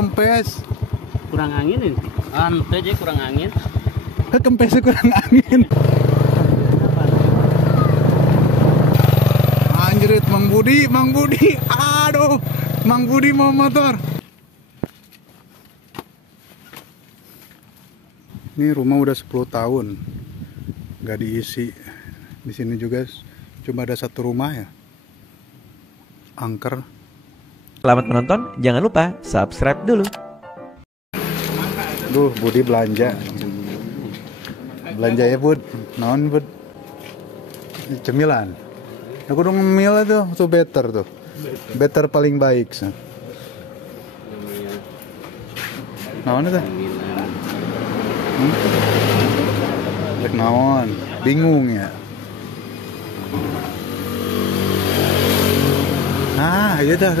Kempes. Kurang angin ini. Ante aja kurang angin. Kempesnya kurang angin. Anjrit, Mang Budi. Aduh, Mang Budi mau motor. Ini rumah udah 10 tahun nggak diisi. Di sini juga cuma ada satu rumah ya. Angker. Selamat menonton, jangan lupa subscribe dulu. Duh, Budi belanja. Belanja ya, Bud. Naon, Bud? Cemilan. Aku udah ngemil tuh better tuh. Better paling baik. Naon itu? Lek naon? Bingung ya. Iya dah.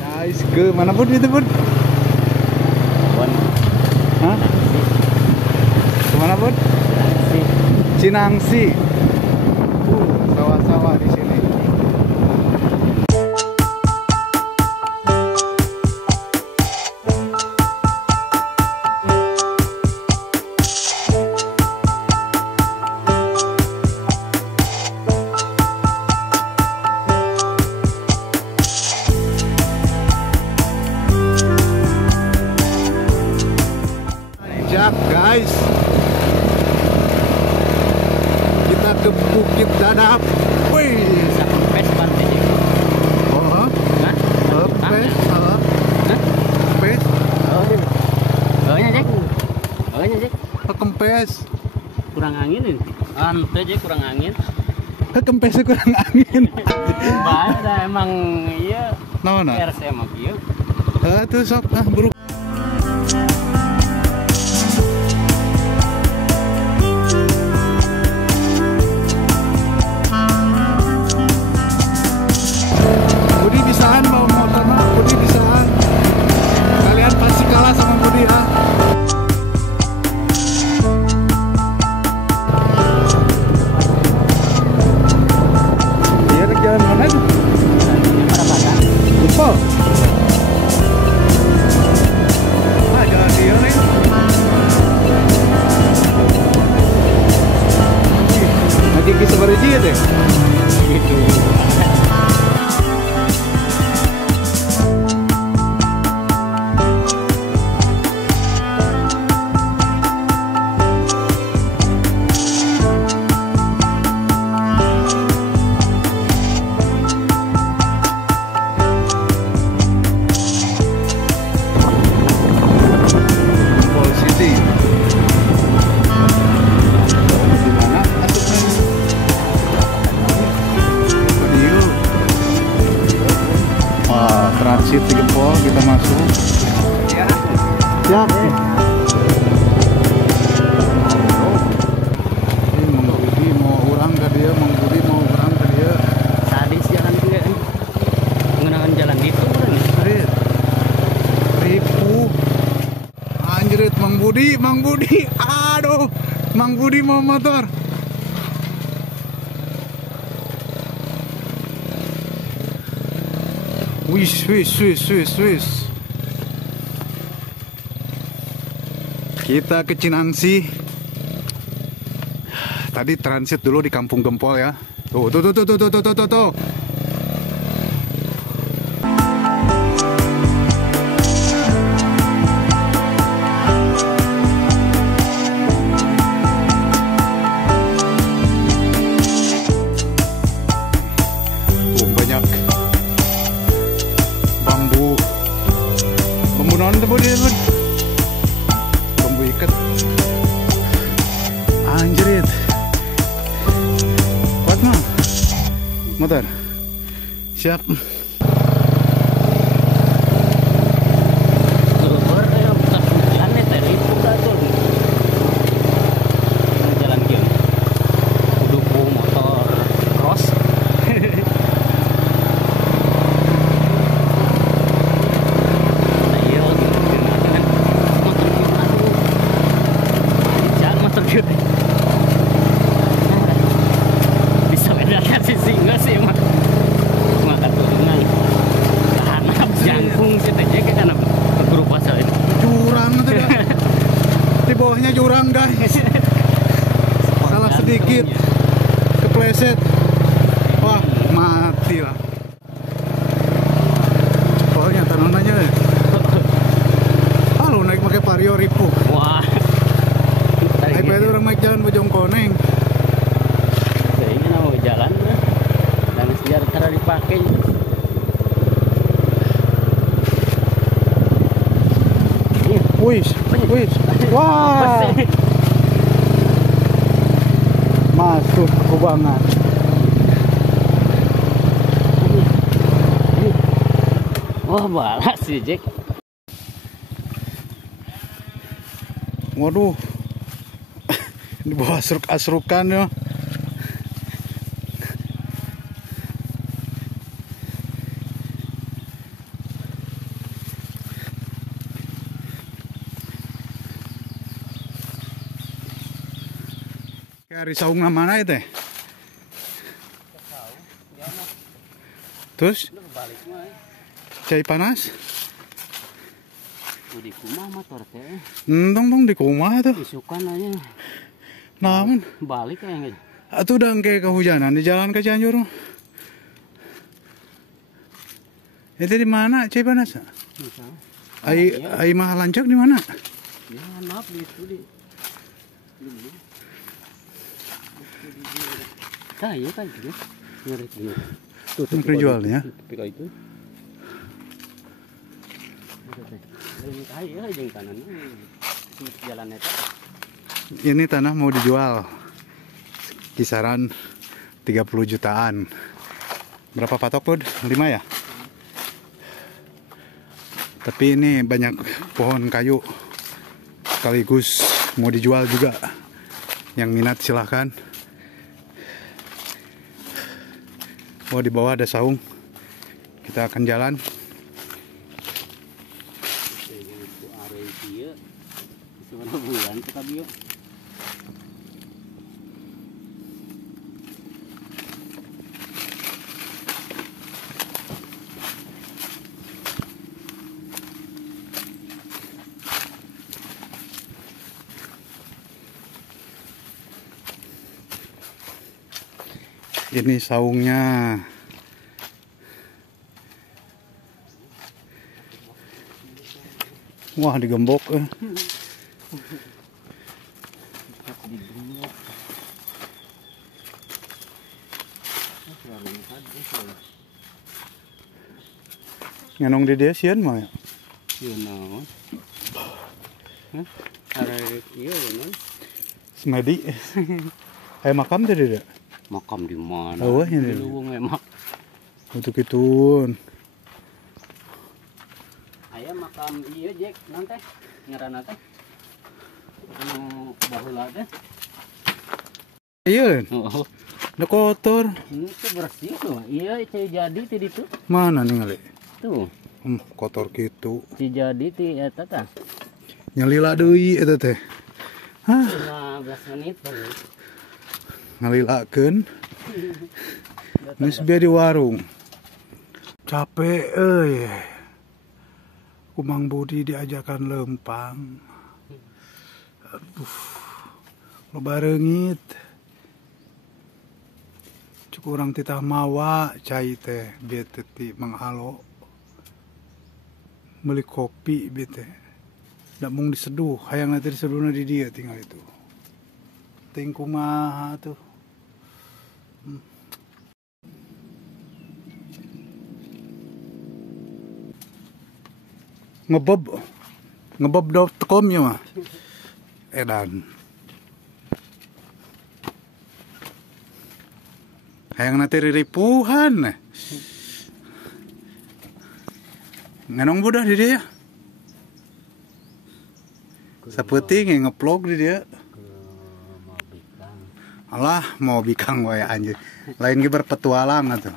Guys, ke mana Bud itu, Bud? Hah? Kemana, Bud? Cinangsi. Sawah-sawah di sini. Guys, kita ke Bukit Dadap. Wih, Kempes banget aja. oh, Hah? kempes, kempes, Bawanya Jack. kempes, Kurang angin ini. Ante aja kurang angin. kempesnya kurang angin. Bada emang iya. Naon? RC emang iya. Tuh sok buru. Budi bisaan bawa motor mah, Budi bisaan. Kalian pasti kalah sama Budi ya. Iya, jalan mana tuh? Lupa. Jalan dia nih. Lagi kisah berisi ya deh. Gitu. Transit di Gempol, kita masuk. Siap. Ini Mang Budi mau urang ke dia, Sadis jalan juga. Menggunakan jalan itu kan. Ribu. Anjrit, Mang Budi. Aduh, Mang Budi mau motor. Wis. Kita ke Cinangsi. Tadi transit dulu di Kampung Gempol ya. Tuh. Banyak bambu naon teh Budi? Bambu ikat. Anjrit. Kuat mah motor. Siap. Jalan game. Dukung motor cross. Bisa bedakan sih enggak sih emang. Makan turungan. aja kayak karena keguru pasal itu. Jurang itu dah. Di bawahnya jurang guys. Salah sedikit kepleset. Wah, mati lah. Pokoknya tanahnya ya. Halo naik pakai Vario ripuh. Wah. Naik itu orang naik jalan Bojongkoneng. Kayaknya mau jalan lah. Dan sejarah cara dipakai. Wih. Wah. Masuk kubangan. Wah, balas sih Jack. Waduh. Di bawah asruk-asrukan ya. Kayak Risaung mana itu? Terus Balik mah. cai panas? Di kumah motor teh. Dong di rumah tuh. Isukan aja. Namun, Balik kayaknya. atuh udah kayak kehujanan di jalan ke Cianjur. Itu di mana cai panas? Ai mah lancak di mana? Ya, maaf gitu di. Iya kan gitu. Ngeri gitu. Tuh, Penjualnya. Tapi kalau itu. Ini kayak jeung kanan. Jalan eta. Ini tanah mau dijual kisaran 30 jutaan. Berapa patok bud? 5 ya? Tapi ini banyak pohon kayu sekaligus mau dijual juga. Yang minat silahkan. Oh, di bawah ada saung. Kita akan jalan. Bulan kita bieu. Ini saungnya. Wah, digembok. Nganong di desian mah ya. Ieu naon? Hah? Arek ieu naon? Semedi. Aya makam tadi dah. Makam di mana? Oh, ini. Luwung emak. Untuk itu. Aya makam ieu Jack, naon teh? Ngaranna teh? Anu baheula teh. Iya, Oh, udah kotor. itu bersih tuh. Iya, cai jadi ti ditu. Mana nih ngali? Tuh, Kotor gitu. cai jadi ti eta tah. Nyalila deui eta teh. Hah, 15 menit baru. ngalilakeun. Geus biar di warung. Capek euy. Kumang Budi diajakan lempang. Aduh. Loba reungit. Cuk urang titah mawa cai teh bieu teh ti Mang Alo. Beli kopi bieu teh. Da mung diseduh, hayang teh diseduhna di dia tinggal itu. Ting kumaha tuh. Ngebob.com ya mah. Edan. Hayang nanti riripuhan. Nganong budak di dia. Sapeting ngeplog di dia. Alah mau bikang wae anjir. Lain ge berpetualang atuh.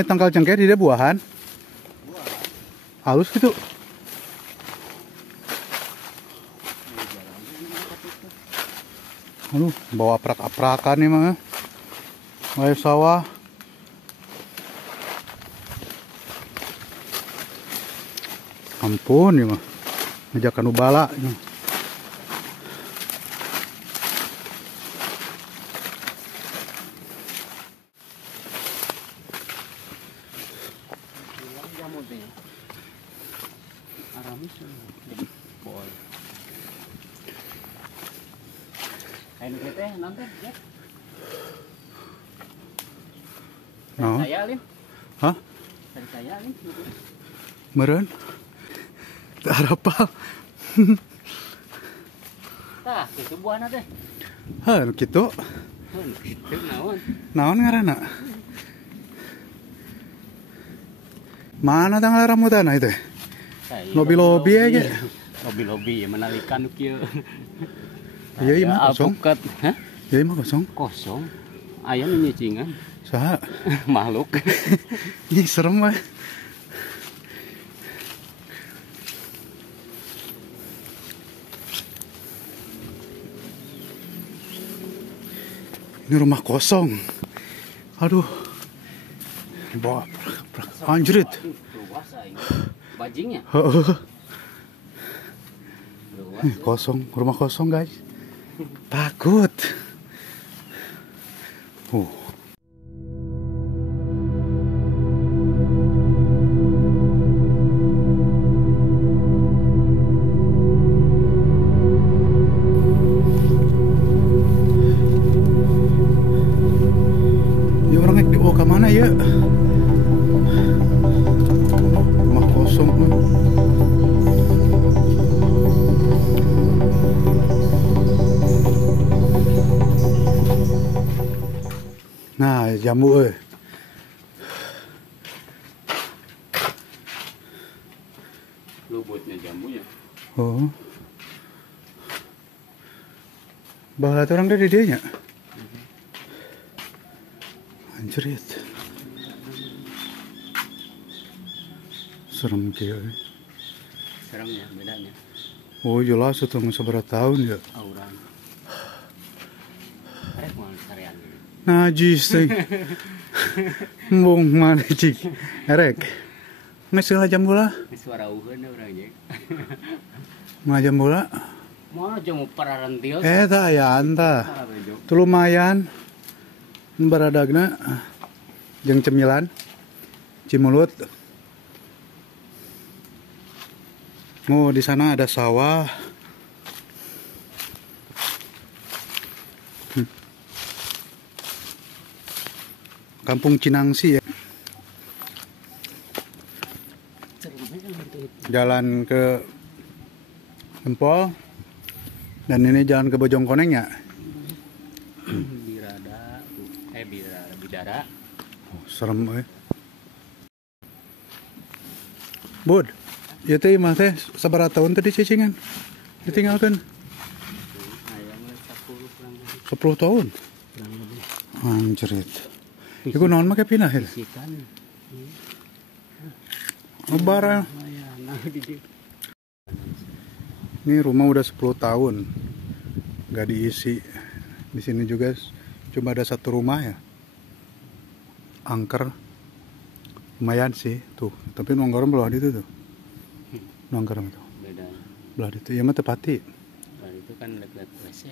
Nyai tangkal cengkeh di dia buahan. Halus gitu. Aduh, bawa aprak-aprakan nih mah. Ayo sawah. Ampun nih mah. Ngejakan ubala nih. Kain kita nanti ya. Nah. Saya Lin. Hah? Dari saya Lin. Meren? Tak apa. Tah, itu buahna teh. Hah, gitu. Itu naon? Naon ngaranna? Mana tanggal rambutan itu? Lobi-lobi aja. Lobi-lobi ya menalikan kieu. Iya, iya mah kosong. Alpukat, hah? Iya mah kosong. Kosong. Aya nu nyicingan. Saha? Makhluk. Ih, serem mah. Ini rumah kosong. Aduh. Bawa anjrit. Luas aing. Bajingnya. Heeh. Luas. Kosong, rumah kosong guys. Takut. Ya orangnya kemana ya? Rumah kosong. Nah, jambu euy. Lubutnya jambunya. Oh. Bahala orang dari dia nya. Anjrit. Serem kieu. Seremnya bedanya. Oh, jelas itu seberapa tahun ya. Auran. Rek mau sarean. Najis teh. Embung mana cik. Erek. Nges jam bola. Suara uheun urang jeung. Ngajam bola. Moal jeung pararentil. Tak aya anta. Tu lumayan. Baradagna jeung cemilan. Cimulut. Oh, di sana ada sawah. Kampung Cinangsi ya. Jalan ke Empol. Dan ini jalan ke Bojongkoneng ya. Bidara. Oh, serem euy. Bud, ieu teh mah teh sabaraha tahun tadi cicingan? Ditinggalkeun. Aya mah 10 kurang lebih. 10 tahun. Kurang lebih. Anjrit. Iku naon make pindah ya? Sikan. Lebaran. Nah, di Ini rumah udah 10 tahun. Gak diisi. Di sini juga cuma ada satu rumah ya. Angker. Lumayan sih tuh, tapi nongkrong belah itu tuh. Nongkrong itu. beda. Belah itu ya mah tepati. Belah itu kan lek-lek WC.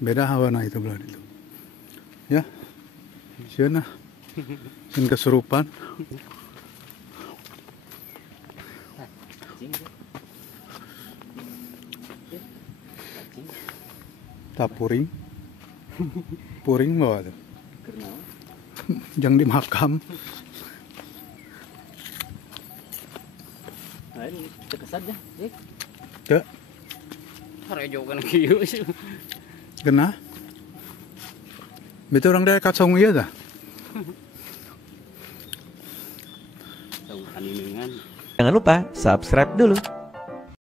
Beda hawana itu belah itu. Ya. Sieuna. Sieun kesurupan. Tak puring. Puring bawa tuh. Jangan dimakam. Lain tekesat ya, Dik. Teu. Harejo kan kieu sih. Genah. Betul orang dari kacang ieu tah. Tahu kaniningan. Jangan lupa subscribe dulu.